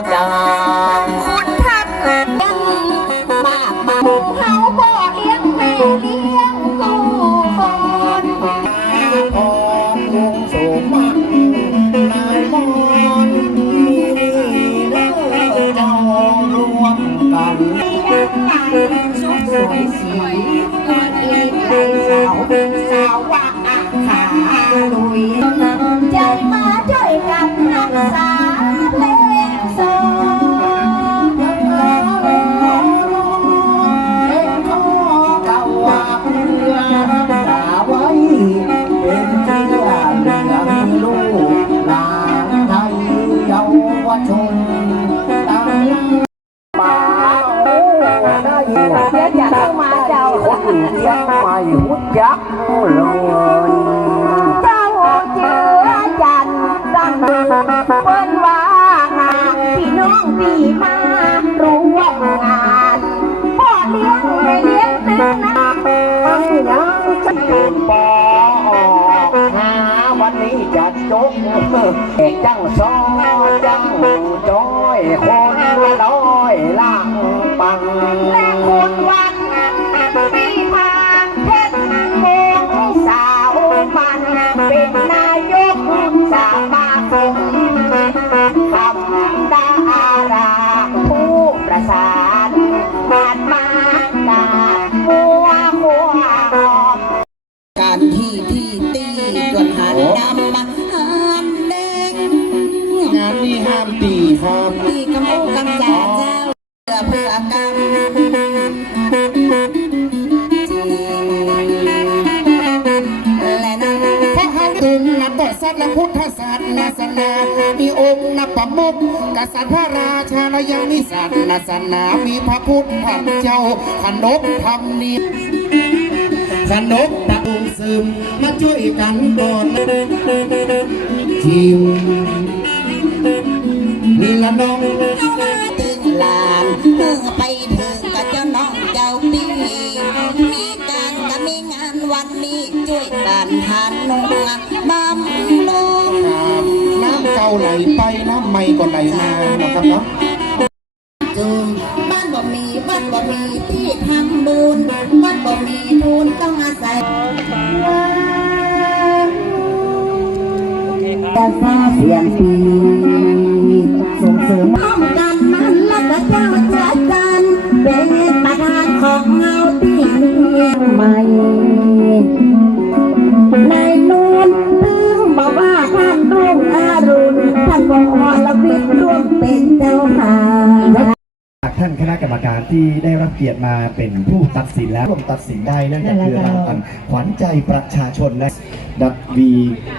ด พี่มารู้ว่างานพ่อเลี้ยงไม่เลี้ยงตึงนะไม่ยังฉันเป็นปอหาวันนี้จะจบเอกจังซอจังจ้อยคนละร้อย แต่สัตว์และพุทธศาสนาสนามีองค์นับประมุขกษัตริย์พระราชาและยังมีศาสนาสนา มีพระพุทธเจ้าขนบธรรมเนียมขนบตะองซึมมาช่วยกันก่อนทีมนี่ละน้องตึงลานเมื่อไปถึงกับเจ้าน้องเจ้าปีมีการก็มีงานวันนี้ช่วยกันทานนัว ไหลไปน้ำใหม่ก็ไหลมานะครับเนาะจุมบ้านบ่มีบ้านบ่มีที่ทำบุญบ้านบ่มีทุนต้องอาศัยแต่ฟ้าเสียงปี รรมการที่ได้รับเกียรติมาเป็นผู้ตัดสินแล้วร่วมตัดสินได้นั่นก็คือรางวัลขวัญใจประชาชนและ that we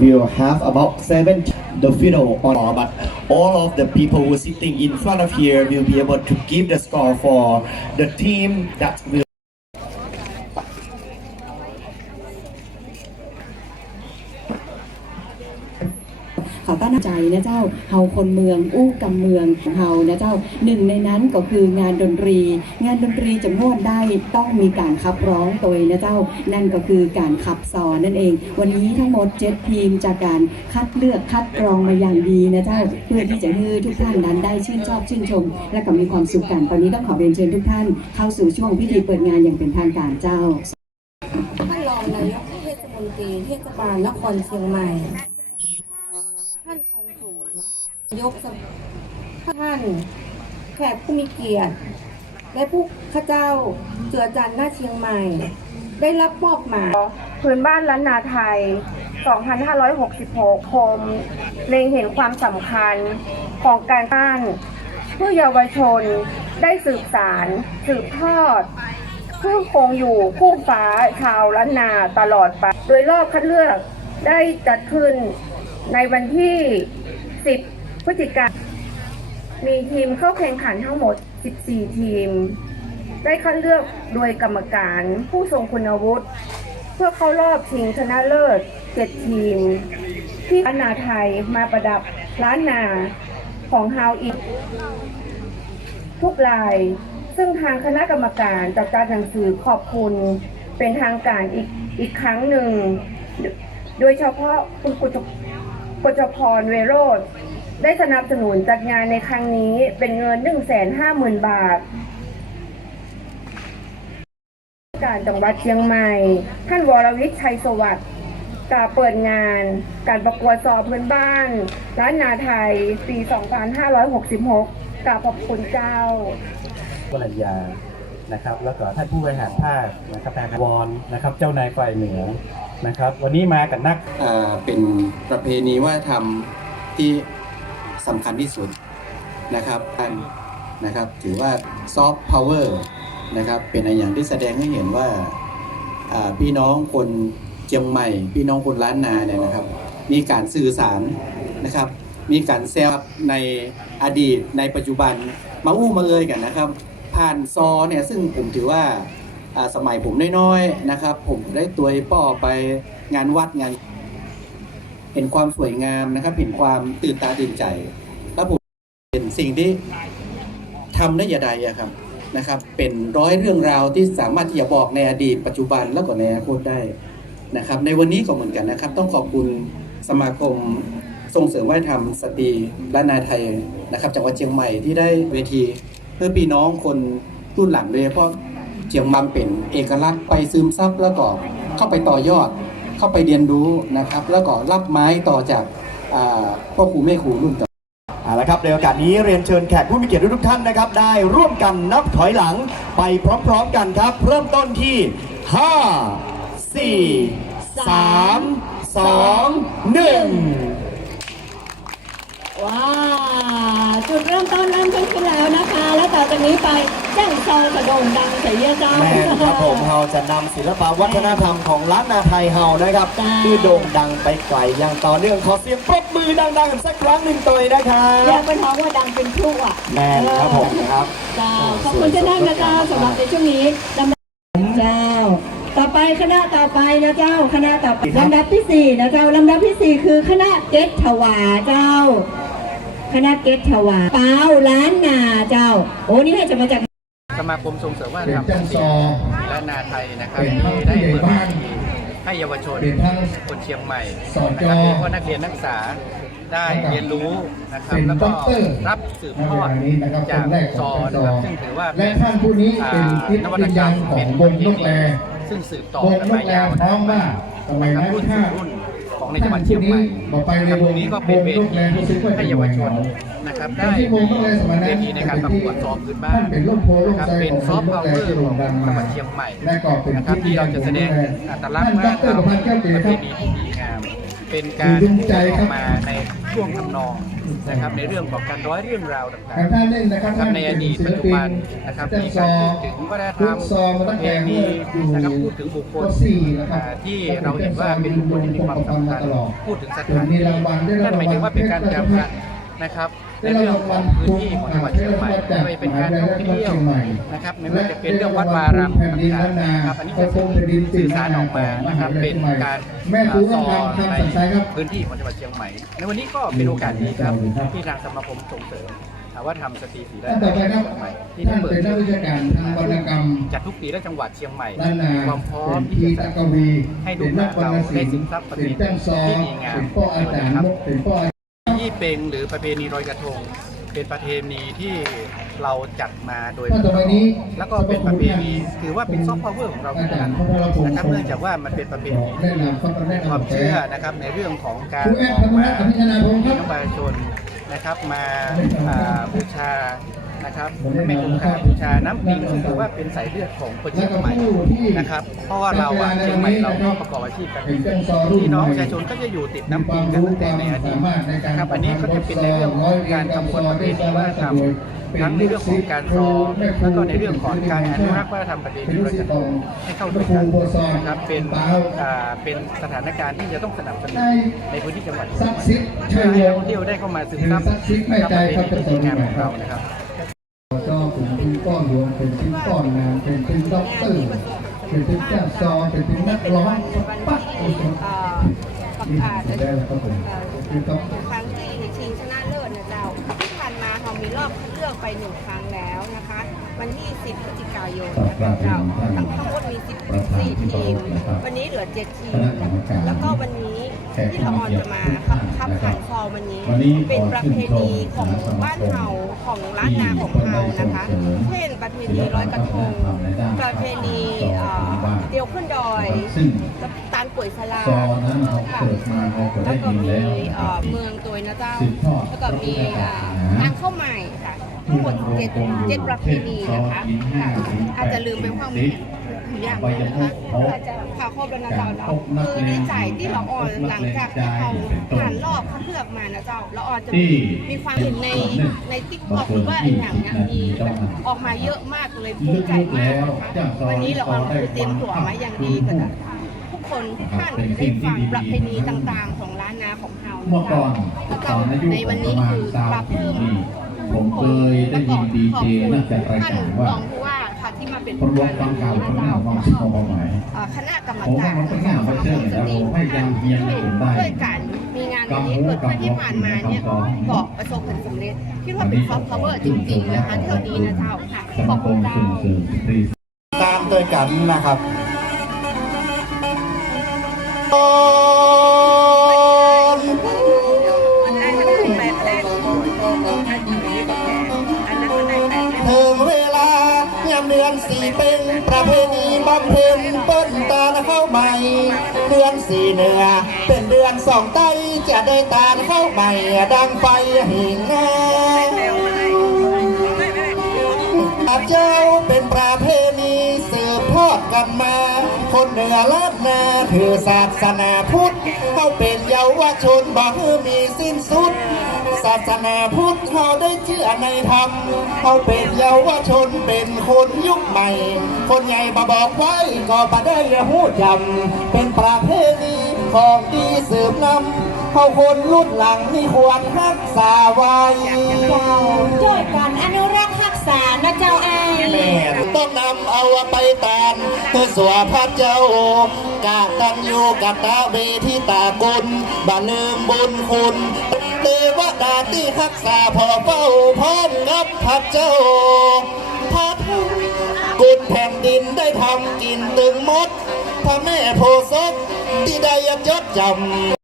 will have about seven the fiddle on but all of the people who are sitting in front of here will be able to give the score for the team that will ขอต้อนรับใจนะเจ้าเฮาคนเมือง อู้กำเมืองเฮานะเจ้าหนึ่งในนั้นก็คืองานดนตรี งานดนตรีจะม่วนได้ต้องมีการขับร้องตัวนะเจ้า นั่นก็คือการขับสอนนั่นเอง วันนี้ทั้งหมดเจ็ดทีมจากการคัดเลือกคัดกรองมาอย่างดีนะเจ้า เพื่อที่จะให้ทุกท่านนั้นได้ชื่นชอบชื่นชม และก็มีความสุขกันตอนนี้ต้องขอเรียนเชิญทุกท่าน เข้าสู่ช่วงพิธีเปิดงานอย่างเป็นทางการเจ้าท่านรองนายกเทศมนตรีเทศบาลนครเชียงใหม่ ท่านกงสุลนา ยกท่าน แขกผู้มีเกียรติ และผู้ข้าเจ้าเจือจันทร์หน้าเชียงใหม่ ได้รับมอบหมายพื้นบ้านล้านนาไทย 2566 คมเล็งเห็นความสำคัญของการบ้านเพื่อเยาวชนได้สืบสาร สืบทอดเพื่อคงอยู่คู่ฟ้าชาวล้านนาตลอดไป โดยรอบคัดเลือกได้จัดขึ้นในวันที่ 10 พฤศจิกายนมีทีมเข้าแข่งขันทั้งหมด 14 ทีม ได้คัดเลือกโดยกรรมการผู้ทรงคุณวุฒิเพื่อเข้ารอบชิงชนะเลิศ 7 ทีม ที่ล้านาไทยมาประดับล้านนาของฮาวอีกทุกราย ซึ่งทางคณะกรรมการจัดการหนังสือขอบคุณเป็นทางการอีกอีกครั้งหนึ่ง โดยเฉพาะคุณกุจกจพรเวโรธ ได้สนับสนุนจัดงานในครั้งนี้เป็นเงิน 150,000 บาท การจังหวัดเชียงใหม่ ท่านวรวิทย์ชัยสวัสดิ์กาเปิดงาน การประกวดสอบพื้นบ้านร้านนาไทยปี 2566กราบขอบคุณเจ้าวรัญญานะครับ แล้วก็ท่านผู้บริหารภาคนะครับนายพวรนะครับ เจ้านายฝ่ายเหนือนะครับ วันนี้มากับนักอ่าเป็นประเพณีวัฒนธรรมที่ สำคัญที่สุดนะครับนนะครับ ถือว่าซอฟต์พาวเวอร์นะครับ เป็นอย่างที่แสดงให้เห็นว่าพี่น้องคนเชียงใหม่ พี่น้องคนล้านนาเนี่ยนะครับ มีการสื่อสารนะครับ มีการแซวในอดีตในปัจจุบันมาอู้มาเลยกันนะครับ ผ่านซอเนี่ยซึ่งผมถือว่าอ่าสมัยผมน้อยๆนะครับ ผมได้ตัวป้อไปงานวัดงาน เห็นความสวยงามนะครับ เห็นความตื่นตาตื่นใจแล้วผมเห็นสิ่งที่ทำได้อย่าใดอะครับนะครับ เป็นร้อยเรื่องราวที่สามารถที่จะบอกในอดีตปัจจุบันแล้วก็ในอนาคตได้นะครับ ในวันนี้ก็เหมือนกันนะครับ ต้องขอบคุณสมาคมส่งเสริมวัฒนธรรมสตรีและนาไทยนะครับจังหวัดเชียงใหม่ที่ได้เวทีเพื่อพี่น้องคนรุ่นหลังโดยเฉพาะเชียงมัมเป็นเอกลักษณ์ไปซึมซับแล้วก็เข้าไปต่อยอด เข้าไปเรียนรู้นะครับ แล้วก็รับไม้ต่อจากอ่าพ่อครูแม่ครูรุ่นต่อเอาละครับในโอกาสนี้เรียนเชิญแขกผู้มีเกียรติทุกท่านนะครับ ได้ร่วมกันนับถอยหลังไปพร้อมๆกันครับ เริ่มต้นที่ 5 4 3 2 1ว้าวจุดเริ่มต้นเริ่มขึ้นขึ้นแล้วนะคะ และต่อจากนี้ไป แจ้งซอจะโด่งดังเสียเจ้า แม่นครับผมเราจะนำศิลปวัฒนธรรมของล้านนาไทยเฮานะครับจ้า ที่โด่งดังไปไกลอย่างต่อเนื่องขอเสียงปรบมือดังๆสักครั้งหนึ่งตัวนะครัเรียบกเป็นท้องว่าดังเป็นพลุอะแม่นครับผมครับ เจ้าขอบคุณเจ้านั่งนะเจ้าสำหรับในช่วงนี้ลำดับเจ้า ต่อไปคณะต่อไปนะเจ้าคณะต่อไปลำดับที่สี่นะเจ้าลำดับที่สี่คือคณะเกตถวาเจ้า คณะเกตถวาเปล่าล้านนาเจ้า โอ้นี่ให้จะมาจากส มาคมส่งเสริมวัฒนเป็นธรรมจังซอและนาไทยนะครับเป็นทั้งที่ได้ผู้ใหญ่เปิดบ้านให้เยาวชนเป็นทั้งคนเชียงใหม่สอนะจคอรับโดยเฉพาะนักเรียนนักศึกษาได้เรียนรู้นะครับเป็นแล้วก็ด็อกเตอร์รับสืบทอดในเวลานี้นะครับจากคนแรกซขอองนะซคอรับซึ่งถือว่าและท่านผู้นี้เป็นทิศนวัตวิญกรญารณมของเป็นวงนกแลซึ่งสืบต่อวงกันนมากแลยาวพร้อมว่าสมัยนะครันั้บนรุ่นถ้าสู่รุ่นของในจังหวัดเชียงใหม่บอกไปในครับวตรงงนี้ก็เป็นเววงนกแลทีรู้สึกว่าให้เยาวชน นะครับได้ที่วงนกแลสมัยเวนั้นทีในการประกวดซอพื้นบ้านท่านเป็นร่มโพร่มนะครับไทรเป็นของซอฟต์วพางวนกเวแลอร์ที่ขโด่องงดังจัมางหวัดเชียงใหม่และก็เป็นนะครับที่เราจะแสดงอัตลักษณ์ว่าท่านดรประพันธ์แก้วเก๋ประคเพรับณีที่ดีงามเป็นการดึงใจอครัอบกมาในช่วงทำนองนะครับในเรื่องของการร้อยเรื่องราวต่างการท่านเล่นนะครับๆครับในอดีตปัจจุบันนะครับจัมีซการอพูดถึงวัฒนธรพุรทมธซอมาปตั้ระงเพแต่ณีเมื่ออยู่นะครับพูดถึงบุคคลป .4 นะครับอ่าที่เราเห็นว่าเป็นบุคคลที่มีความสำคัญตลอดพูดถึงสส่วถานนมีที่รางวัลได้นั่นรางหมายวัถึลงว่าเป็นการจำกัดนะครับ ในเรื่องของพื้นที่ของจังหวัดเชียงใหม่ไม่ว่าเป็นการท่องเที่ยวนะครับไม่ว่าจะเป็นเรื่องวัดวารามต่างๆนะครับอันนี้ก็สื่อสารออกมานะครับเป็นการแม่อ่าตูซต้อองทำในคำสั่งใช้ครับพื้นที่ของจังหวัดเชียงใหม่ ในวันนี้ก็เป็นโอกาสดีครับที่ทางสมาคมส่งเสริมว่าทำสตรีสีได้ท่านต่อไปครับเชียงใหม่ที่ท่านได้เปิดเป็นนักวิชาการทางวรรณกรรมจัดทุกปีและจังหวัดเชียงใหม่ด้านนามีความพร้อเป็มนที่ทีจะตะกวีให้ลูเป็กนหนัลากนวรรเราณศิได้ลซึมป์ซับประเพเป็นณีแจ้งซอที่ดีงามเป็นพ่ออาจารย์มุกเป็นพ่ออาจารย์ยี่ เปงหรือประเพณีลอยกระทง เป็นประเพณีที่เราจัดมาโดยท่านต่อไปนี้แล้วก็เป็นประเพณีถือว่าเป็นซอฟต์พาวเวอร์ของเราเหมือาอนจากัรนย์พระพรพงศ์นะครับเนื่องจากว่ามันเป็นประเพณีแนะนำครับแนะนำความเชื่อนะครับในเรื่องของการครูแอดออกมาธรรมนัสอภิชนาพงศ์ครับพี่น้องประชาชนนะครับมาอ่าบูชา นะครับไม่คงคาบูชาน้ำปิงซึ่งถือว่าเป็นสายเลือดของคนเชียงใหม่นะครับ เพราะว่าเราอะเชียงใหม่เราก็ประกอบอาชีพกันพี่น้องประชาชนก็จะอยู่ติดน้ำปิงกันตั้งแต่ในอดีตนะครับ อันนี้ก็จะเป็นในเรื่องของการทำคนประเพณีวัฒนธรรมทั้งในเรื่องของการซ้อมแล้วก็ในเรื่องของการอนุรักษ์วัฒนธรรมประเพณีลอยกระทงให้เข้าด้วยกันนะครับเป็นอ่าเป็นสถานการณ์ที่จะต้องสนับสนุนในพื้นที่จังหวัดเชียซังกใหม่ซิดเพื่ชัอยให้วนักงท่องเที่ยวได้เข้ามาซึมหรือซับซักซิดแม่ใจครับกัจะบตประนเพณีที่ดีงามไหนของครัเราบนะครับก็เป็นที่ก้อนหลวงเป็นพี่ก้อนงานเป็นพี่ด็อกเตอร์เป็นที่เจ้าซอเป็นพี่นักร้องปั๊กโอ้โหนี่ได้แล้วครับผมคือต้องครั้งที่ชิงชนะเลิศนะเจ้าที่ผ่านมาเรามีรอบคัดเลือกไปหนึ่งครั้งแล้วนะคะ วันที่ 10 พฤศจิกายนนะคะเจ้าทั้งทั้งหมดมี 14 ทีม วันนี้เหลือ 7 ทีม แล้วก็วันนี้ที่ละออนจะมาขับขับขันฟอร์วันนี้ เป็นประเพณีของบ้านเฮาของล้านนาของเฮานะคะเช่นประเพณีร้อยกระทงประเพณีเอ่อเดียวขึ้นดอยซึ่งตาลป่ วยสลาซอนั้นเราเกิดมาเราก็แล้ได้วก็ยินมีแล้วเอ่อเมืองตัวนะเจ้าสืบทอดแล้วก็มีอ่าทางเข้าใหม่ค่ะทั้งหมดเจ็ดเจ็ดประเพณีนะคะค่ะอาจจะลืมไปว่ามีอย่างหนึงนะคะอาจจะข่าวครอบแล้วนะเจ้าเนาะคือดีใจที่เราออนหลังจากที่เขาผ่านรอบคัดเลือกมานะเจ้าเราออนจะมีมีความเห็นในในติ๊กต็อกหรือว่าไอ้อย่างเนี้ยมีแบบออกมาเยอะมากเลยภูมิใจมากนะคะวันนี้เราออนคือเตรียมตัวมาอย่างดีก็จะทุก คนทุกท่านได้ฟังประเพณีต่างๆ ของล้านนาของเฮาเมื่อก่อนแล้วตก็อนอายุในวันประนี้มาณคือสามปรับปีเพิ่มนี่ผมเคยได้ยินดีเจน่าจะรายท่านการรว่าองผู้ว่าค่ะที่มาเป็นคนรวมฟังข่าวคนหน้าฟังสิ่งความหมายเอ่อคณะกรรมผมกาว่ารมันเป็นงานไปเชิญแล้วเราให้ยังเพียงให้ผมได้ช่วยกันมีงานวันนี้เกิดขึ้นที่ผ่านมาเนี่ยก็ประสบผลสำเร็จคิดว่าเป็นซอฟต์พาวเวอร์จริงๆนะคะเท่านี้นะเจ้าค่ะสขอมาบคคุณมเจ้าส่งเสริมสตรีตามด้วยกันนะครับ ถึงเวลายามเดือนสี่เป็นประเพณีบำเพ็ญเปิ้นตาเข้าใหม่ เดือนสี่เหนือ เป็นเดือนสองใต้จะได้ตาเข้าใหม่ ดังไฟหิ่งงาอาเจ้าเป็นประเพณีสืบทอดกันมา คนเหนือล้านนาถือศาสนาพุทธเขาเป็นเยาวชนบอกให้มีสิ้นสุด ศาสนาพุทธเขาได้เชื่อในธรรมเขาเป็นเยาวชนเป็นคนยุคใหม่ คนใหญ่มาบอกไว้ก็มาได้หูจำเป็นประเพณีของดีสืบนำเขาคนรุ่นหลังนี่ควรรักษาไว้ ช่วยกันอนุรักษ์รักษานะเจ้าอา แม่ต้องนำเอาไปตานเพื่อสวพระเจ้ากาตันอยู่กับตาเวที่ตากุลบ่ลืมบุญคุณเทวดาที่รักษาพอเฝ้าพร้อมกับพระเจ้าพระกุลแผ่นดินได้ทำกินตึงมดพระแม่โพธิ์ศพที่ได้ยับยศจำ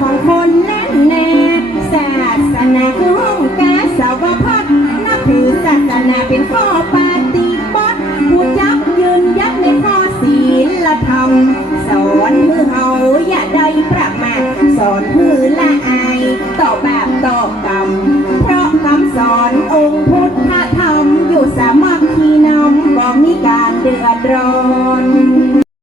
ของคนแน่นแน่ศาสนาคืองกาสาวพัดนับถือศาสนาเป็นข้อปฏิบัติผู้จับยืนยัดในข้อศีลธรรม สอนคือเฮาอย่าได้ประมาทสอนคือละอายต่อบาปต่อกรรม เพราะคำสอนองค์พุทธธรรม อยู่สามัคคีนำบ่มีการเดือดร้อน